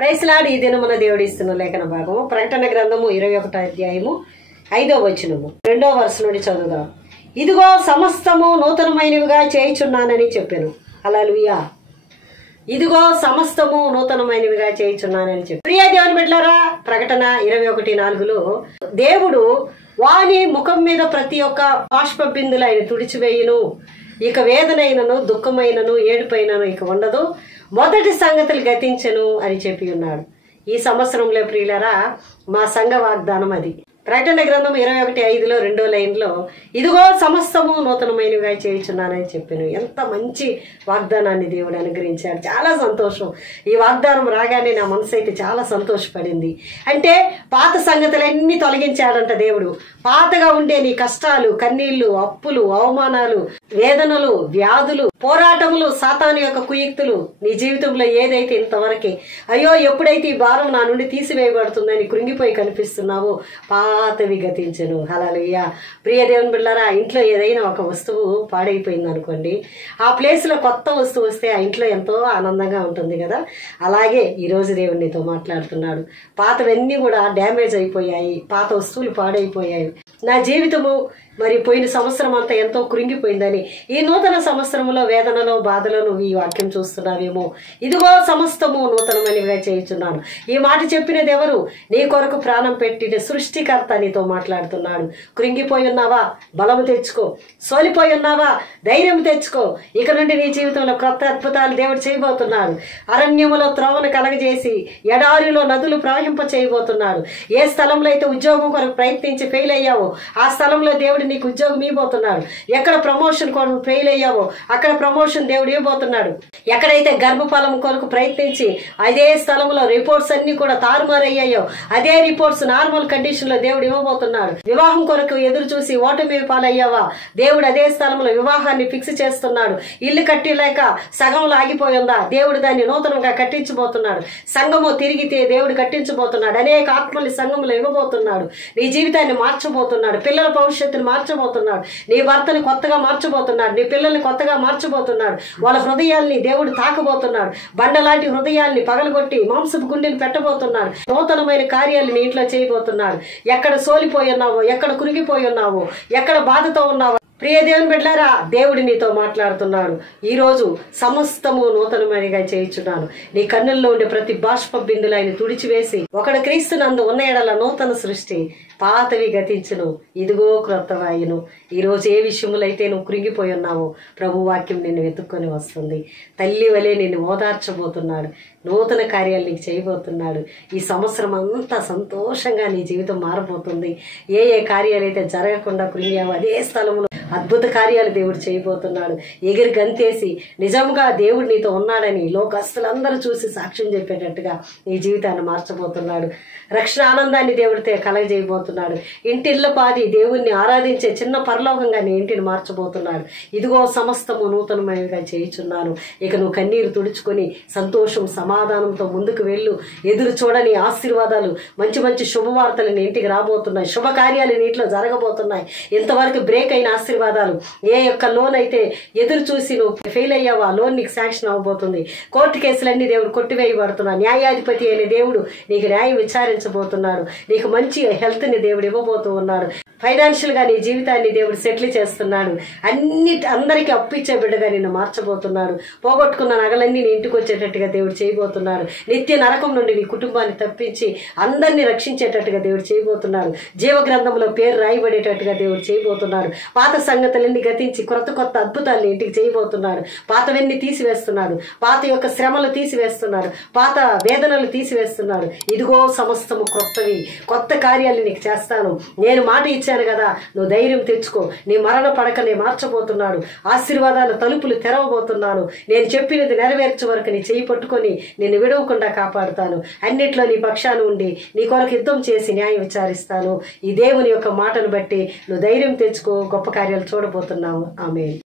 Price lord. ఈ దినమున దేవుడు ఇస్తున్న లేఖన భాగము ప్రకటన గ్రంథము 21వ అధ్యాయము 5వ వచనము 2వ వరుస నుండి చదువుదాం. ఇదిగో సమస్తము నూతనమైనవిగా చేయుచున్నానని చెప్పాను. హల్లెలూయా. ఇదిగో సమస్తము నూతనమైనవిగా చేయుచున్నానని చెప్పి ప్రియ దేవుని బిడ్డలారా, ప్రకటన 21:4లో దేవుడు వాని ముఖం మీద ప్రతి ఒక్క బాష్ప బిందులు ఆయన తుడిచివేయును, ఇక వేదనైనను దుఃఖమైనను ఏడుపైనను ఇక ఉండదు, మొదటి సంగతులు గతించను అని చెప్పి ఉన్నాడు. ఈ సంవత్సరంలో ప్రియులరా మా సంఘ వాగ్దానం అది. ప్రకటన గ్రంథం 21:5లో 2వ లైన్లో ఇదిగో సమస్తము నూతనమైనవిగా చేయుచున్నానని చెప్పాను. ఎంత మంచి వాగ్దానాన్ని దేవుడు అనుగ్రహించాడు. చాలా సంతోషం. ఈ వాగ్దానం రాగానే నా మనసు అయితే చాలా సంతోషపడింది. అంటే పాత సంగతులన్నీ తొలగించాడంట దేవుడు. పాతగా ఉండే నీ కష్టాలు, కన్నీళ్లు, అప్పులు, అవమానాలు, వేదనలు, వ్యాధులు, పోరాటములు, సాతాను యొక్క కుయుక్తులు నీ జీవితంలో ఏదైతే ఇంతవరకే అయ్యో ఎప్పుడైతే ఈ భారం నా నుండి తీసివేయబడుతుందని కృంగిపోయి కనిపిస్తున్నావో పాతవి గతించను. హల్లెలూయా. ప్రియ దేవుని బిడ్డలారా, ఇంట్లో ఏదైనా ఒక వస్తువు పాడైపోయింది అనుకోండి, ఆ ప్లేస్లో కొత్త వస్తువు వస్తే ఆ ఇంట్లో ఎంతో ఆనందంగా ఉంటుంది కదా. అలాగే ఈరోజు దేవుడు నీతో మాట్లాడుతున్నాడు. పాతవన్నీ కూడా డ్యామేజ్ అయిపోయాయి, పాత వస్తువులు పాడైపోయాయి. నా జీవితము మరి పోయిన సంవత్సరం అంతా ఎంతో కృంగిపోయిందని ఈ నూతన సంవత్సరంలో వేదనలో బాధలో నువ్వు ఈ వాక్యం చూస్తున్నావేమో. ఇదిగో సమస్తము నూతనమైనవిగా చేయుచున్నాను. ఈ మాట చెప్పినది ఎవరు? నీ కొరకు ప్రాణం పెట్టిన సృష్టికర్త నీతో మాట్లాడుతున్నాడు. కృంగిపోయి ఉన్నావా? బలము తెచ్చుకో. సోలిపోయి ఉన్నావా? ధైర్యం తెచ్చుకో. ఇక నుండి నీ జీవితంలో కొత్త అద్భుతాలు దేవుడు చేయబోతున్నాడు. అరణ్యములో త్రోవను కలగజేసి ఎడారిలో నదులు ప్రవహింప చేయబోతున్నాడు. ఏ స్థలంలో అయితే ఉద్యోగం కొరకు ప్రయత్నించి ఫెయిల్ అయ్యావో ఆ స్థలంలో దేవుడు నీకు ఉద్యోగం ఇవ్వబోతున్నాడు. ఎక్కడ ప్రమోషన్ కొరకు ఫెయిల్ అయ్యావో అక్కడ ప్రమోషన్ దేవుడు ఇవ్వబోతున్నాడు. ఎక్కడైతే గర్భఫలం కొరకు ప్రయత్నించి అదే స్థలంలో రిపోర్ట్స్ అన్ని కూడా తారుమారయ్యాయో అదే రిపోర్ట్స్ నార్మల్ కండిషన్ లో దేవుడు ఇవ్వబోతున్నాడు. వివాహం కొరకు ఎదురు చూసి ఓటమి పాలయ్యావా దేవుడు అదే స్థలంలో వివాహాన్ని ఫిక్స్ చేస్తున్నాడు. ఇల్లు కట్టిలేక సగంలో ఆగిపోయిందా దేవుడు దాన్ని నూతనంగా కట్టించబోతున్నాడు. సంఘము తిరిగితే దేవుడు కట్టించబోతున్నాడు. అనేక ఆత్మల్ని సంఘములో ఇవ్వబోతున్నాడు. నీ జీవితాన్ని మార్చబోతున్నాడు. పిల్లల భవిష్యత్తును మార్చబోతున్నాడు. నీ భర్తని కొత్తగా మార్చబోతున్నాడు. నీ పిల్లల్ని కొత్తగా మార్చబోతున్నాడు. వాళ్ళ హృదయాల్ని దేవుడు తాకబోతున్నాడు. బండలాంటి హృదయాల్ని పగలగొట్టి మాంసపు గుండెని పెట్టబోతున్నాడు. నూతనమైన కార్యాలు నీ ఇంట్లో చేయబోతున్నాడు. ఎక్కడ సోలిపోయి ఉన్నావో, ఎక్కడ కురిగిపోయి ఉన్నావో, ఎక్కడ బాధతో ఉన్నావో ప్రియ దేవుని బిడ్డలారా, దేవుడు నీతో మాట్లాడుతున్నాడు. ఈ రోజు సమస్తము నూతనమైనగా చేయించున్నాను. నీ కన్నుల్లో ఉండే ప్రతి బాష్ప బిందులు ఆయన తుడిచివేసి ఒకడు క్రీస్తునందు ఉన్న ఎడల నూతన సృష్టి, పాతవి గతించును, ఇదిగో క్రొత్తవాయును. ఈ రోజు ఏ విషయములు అయితే నువ్వు కృంగిపోయి ఉన్నావో ప్రభు వాక్యం నిన్ను వెతుక్కొని వస్తుంది. తల్లి వలె నిన్ను ఓదార్చబోతున్నాడు. నూతన కార్యాలు నీకు చేయబోతున్నాడు. ఈ సంవత్సరం అంతా సంతోషంగా నీ జీవితం మారబోతుంది. ఏ ఏ కార్యాలు అయితే జరగకుండా కృంగావో అదే స్థలంలో అద్భుత కార్యాలు దేవుడు చేయబోతున్నాడు. ఎగిరి గంతేసి నిజంగా దేవుడు నీతో ఉన్నాడని లోకస్తులందరూ చూసి సాక్ష్యం చెప్పేటట్టుగా నీ జీవితాన్ని మార్చబోతున్నాడు. రక్షణ ఆనందాన్ని దేవుడితో కలగజేయబోతున్నాడు. ఇంటిళ్ళ పాది దేవుణ్ణి ఆరాధించే చిన్న పరలోకంగా నీ ఇంటిని మార్చబోతున్నాడు. ఇదిగో సమస్తము నూతనమైనవిగా చేయుచున్నాను. ఇక నువ్వు కన్నీరు తుడుచుకొని సంతోషం సమాధానంతో ముందుకు వెళ్ళు. ఎదురు చూడని ఆశీర్వాదాలు, మంచి మంచి శుభవార్తలు నీ ఇంటికి రాబోతున్నాయి. శుభకార్యాలు నీ ఇంట్లో జరగబోతున్నాయి. ఇంతవరకు బ్రేక్ అయిన ఆశీర్వాదాలు, ఏ యొక్క లోన్ అయితే ఎదురు చూసి నువ్వు ఫెయిల్ అయ్యావో ఆ లోన్ నీకు శాంక్షన్ అవ్వబోతుంది. కోర్టు కేసులన్నీ దేవుడు కొట్టివేయబడుతున్నాడు. న్యాయాధిపతి అయిన దేవుడు నీకు న్యాయం విచారించబోతున్నాడు. నీకు మంచి హెల్త్ ని దేవుడు ఇవ్వబోతూ ఉన్నాడు. ఫైనాన్షియల్ గా నీ జీవితాన్ని దేవుడు సెటిల్ చేస్తున్నాడు. అందరికీ అప్పు ఇచ్చే బిడ్డగా నిన్ను మార్చబోతున్నాడు. పోగొట్టుకున్న నగలన్నీ నీ ఇంటికి వచ్చేటట్టుగా దేవుడు చేయబోతున్నాడు. నిత్య నరకం నుండి నీ కుటుంబాన్ని తప్పించి అందరినీ రక్షించేటట్టుగా దేవుడు చేయబోతున్నాడు. జీవ గ్రంథంలో పేరు రాయబడేటట్టుగా దేవుడు చేయబోతున్నాడు. పాత సంగతులన్నీ గతించి కొత్త కొత్త అద్భుతాలు ఇంటికి చేయబోతున్నాడు. పాతవన్నీ తీసివేస్తున్నాడు. పాత యొక్క శ్రమలు తీసివేస్తున్నాడు. పాత వేదనలు తీసివేస్తున్నాడు. ఇదిగో సమస్తము క్రొత్తవి, కొత్త కార్యాలు నీకు చేస్తాను. నేను మాట ఇచ్చాను కదా, నువ్వు ధైర్యం తెచ్చుకో. నీ మరణ పడకనే మార్చబోతున్నాడు. ఆశీర్వాదాల తలుపులు తెరవబోతున్నాను. నేను చెప్పినది నెరవేర్చే వరకు నీ చేయి పట్టుకొని నిన్ను విడవకుండా కాపాడుతాను. అన్నిట్లో నీ పక్షాన ఉండి నీ కొరకు యుద్ధం చేసి న్యాయం విచారిస్తాను. ఈ దేవుని యొక్క మాటను బట్టి నువ్వు ధైర్యం తెచ్చుకో. గొప్ప కార్యాలు చూడబోతున్నావు. ఆమేన్.